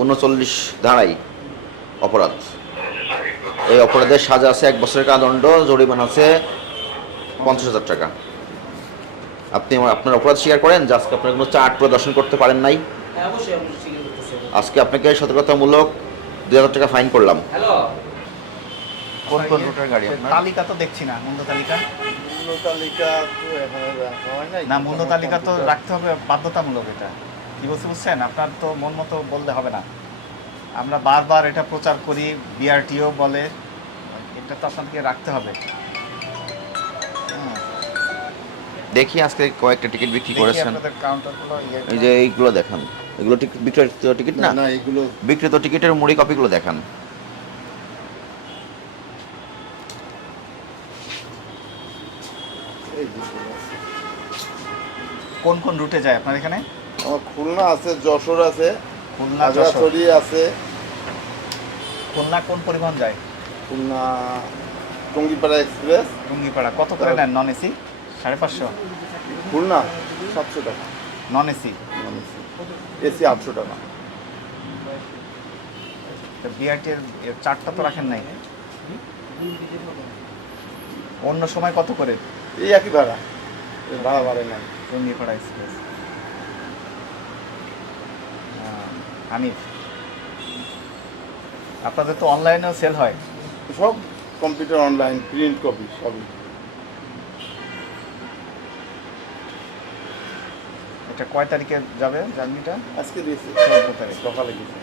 39 ধারায় অপরাধ। এই অপরাধের সাজা আছে 1 বছরের কারাদণ্ড, জরিমানা আছে 50,000 টাকা। আপনি আপনার অপরাধ স্বীকার করেন যে আজকে আপনার কোনো চার্ট প্রদর্শন করতে পারেন নাই? আজকে আপনাকে সতর্কতামূলক 2,000 টাকা ফাইন করলাম। কোন কোন রুটের গাড়ি আপনার? তালিকা তো দেখছি না, মূল্য তালিকা তো এখানে রাখা হয় নাই। না, মূল্য তালিকা তো রাখতে হবে, বাধ্যতামূলক। এটা কি বলতে বুঝছেন? আপনার তো মন মতো বললে হবে না। আমরা বারবার এটা প্রচার করি, বিআরটিও বলে, এটা তো আপনাকে রাখতে হবে। দেখি আজকে কয়েকটা টিকিট বিক্রি দেখি করেছেন। আপনাদের কাউন্টারগুলো এই যে এইগুলো দেখান, এগুলো বিক্রিত টিকিট না? না, এগুলো বিক্রিত টিকিটের মুড়ি কপিগুলো দেখান। এই যে কোন কোন রুটে যায় আপনার এখানে? আমার খুলনা আছে, যশোর আছে, খুলনা, যশোর। খাগড়াছড়ি আছে। খুলনা কোন পরিবহন যায়? খুলনা টঙ্গিপাড়া এক্সপ্রেস। টুঙ্গিপাড়া কত করে নেন নন এসি? 550? খুলনা 700 টাকা, নন এসি? এসি 800 টাকা। বিআরটির চারটা তো রাখেন নাই, অন্য সময় কত করে? এই একই ভাড়া, এর ভাড়া বাড়ে নাই। টুঙ্গিপাড়া এক্সপ্রেস। হানিফ, আপনাদের তো অনলাইনেও সেল হয়? সব কম্পিউটার, অনলাইন, প্রিন্ট কপি সবই। এটা কয় তারিখে যাবে জার্নিটা? আজকে দিয়েছি, 14 তারিখ। সকালে গেছে।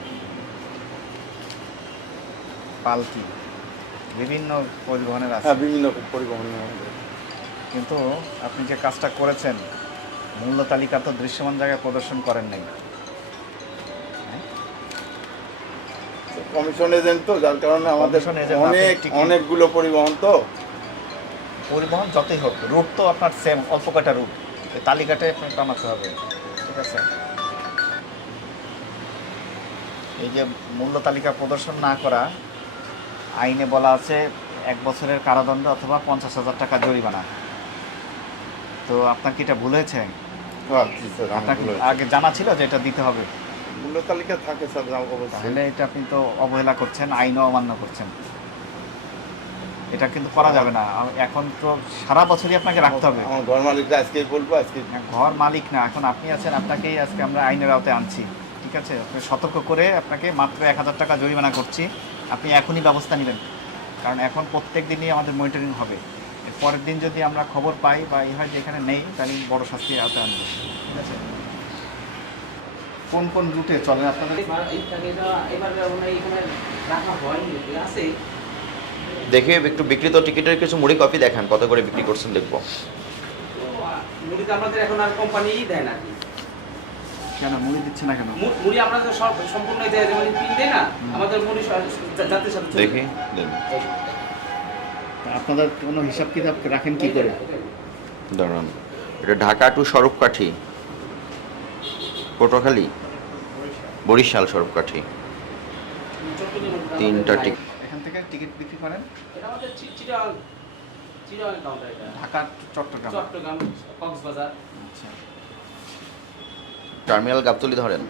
পালকি বিভিন্ন পরিবহনের আছে, হ্যাঁ, বিভিন্ন পরিবহনের মধ্যে। কিন্তু আপনি যে কাজটা করেছেন, মূল্য তালিকা তো দৃশ্যমান জায়গায় প্রদর্শন করেন নাই। কমিশন এজেন্ট তো, যার কারণে আমাদের Commission agent অনেক আপনার ticket- অনেকগুলো পরিবহন তো। পরিবহন যতই হোক, রুট তো আপনার সেম, অল্প কটা রুট, এই তালিকাটাই আপনার বানাতে হবে, ঠিক আছে? এই যে মূল্য তালিকা প্রদর্শন না করা, আইনে বলা আছে 1 বছরের কারাদণ্ড অথবা 50,000 টাকা জরিমানা। তো আপনার কি এটা ভুল হয়েছে? হ্যাঁ, জি স্যার, আপনার কি আমার ভুল আগে জানা ছিল যে এটা দিতে হবে? হয়েছে। মূল্য তালিকা থাকে স্যার, অবশ্যই। তাহলে এটা আপনি তো অবহেলা করছেন, আইনও অমান্য করছেন। এটা কিন্তু করা যাবে না। এখন তো সারা বছরই আপনাকে রাখতে হবে। আমার ঘর মালিকরা আজকেই বলবো, আজকে ঘর মালিক না, এখন আপনি আছেন, আপনাকেই আজকে আমরা আইনের আওতায় আনছি, ঠিক আছে? আপনি সতর্ক করে আপনাকে মাত্র 1,000 টাকা জরিমানা করছি। আপনি এখনই ব্যবস্থা নেবেন, কারণ এখন প্রত্যেক দিনই আমাদের মনিটরিং হবে। এর পরের দিন যদি আমরা খবর পাই বা এই হয় যে এখানে নেই, তাহলে বড় শাস্তির আওতায় আনবো, ঠিক আছে? কোন কোন রুটে চলেন আপনাদের? দেখে একটু বিক্রিত টিকিটের কিছু মুড়ি কপি দেখান, কত করে বিক্রি করছেন দেখবো। মুড়িতে আমাদের এখন আর কোম্পানিই দেয় না। কেন মুড়ি দিচ্ছে না কেন? মুড়ি আমরা তো সব সম্পূর্ণ দেয়, যেমন পিন দেয় না, আমাদের মুড়ি জাতের সাথে চলে। দেখি দেন, আপনাদের কোনো হিসাব কিতাব রাখেন কি করে? দাঁড়ান। এটা ঢাকা টু স্বরূপকাঠি, পটুয়াখালী, বরিশাল, স্বরূপকাঠি, 3টা টিকিট। এখান থেকে টিকিট বিক্রি করেন? এটা আমাদের চিটাগাং কাউন্টার, এটা ঢাকা, চট্টগ্রাম, চট্টগ্রাম, কক্সবাজার। আচ্ছা। টার্মিনাল গাবতলী ধরেন?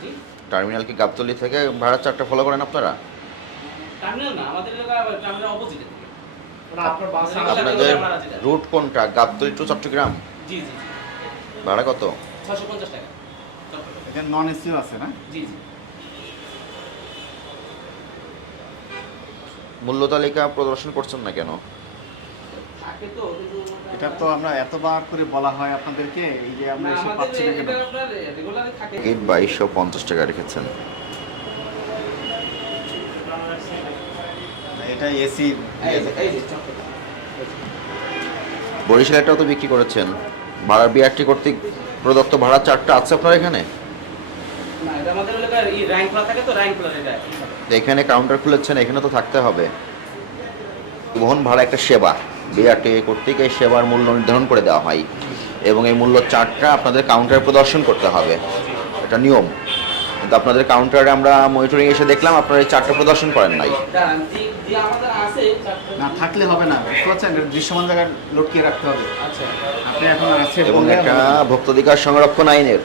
জি, টার্মিনাল কি গাবতলী থেকে ভাড়ার চারটা ফলো করেন আপনারা? টার্মিনাল না, আমাদের এলাকা টার্মিনাল অপোজিটে থেকে। আপনার বাস আপনাদের রুট কোনটা? গাবতলী টু চট্টগ্রাম? জি জি, ভাড়া কত? 650 টাকা চট্টগ্রাম। এখানে নন এসিও আছে না? জি জি, মূল্য তালিকা প্রদর্শন করছেন না কেন? থাকে তো, কিন্তু এটা তো আমরা এতবার করে বলা হয় আপনাদেরকে, এই যে আমরা এসে পাচ্ছি না কেন? এটা আপনার রেগুলারই থাকে। টিকিট 2250 টাকা রেখেছেন। এটা এসি। এই যে চট্টগ্রাম। বরিশালেরটাও তো বিক্রি করেছেন। ভাড়ার বিআরটি কর্তৃক প্রদত্ত ভাড়া চারটা আছে আপনার এখানে? না, এটা আমাদের এলাকার র্যাঙ্ক প্লাস থাকে তো, র্যাঙ্ক প্লাস এটা। তো এখানে কাউন্টার খুলেছেন, এখানে তো থাকতে হবে। বহন ভাড়া একটা সেবা, বিআরটি কর্তৃক এই সেবার মূল্য নির্ধারণ করে দেওয়া হয় এবং এই মূল্য চার্টটা আপনাদের কাউন্টারে প্রদর্শন করতে হবে, এটা নিয়ম। কিন্তু আপনাদের কাউন্টারে আমরা মনিটরিং এসে দেখলাম আপনারা এই চার্টটা প্রদর্শন করেন নাই। দাঁড়ান, যে আমাদের আছে না থাকলে হবে না, বুঝতে পারছেন? এটা দৃশ্যমান জায়গায় লটকিয়ে রাখতে হবে। আচ্ছা, আপনি এখন আছে এবং বলে একটা হবে না। ভোক্তাধিকার সংরক্ষণ আইনের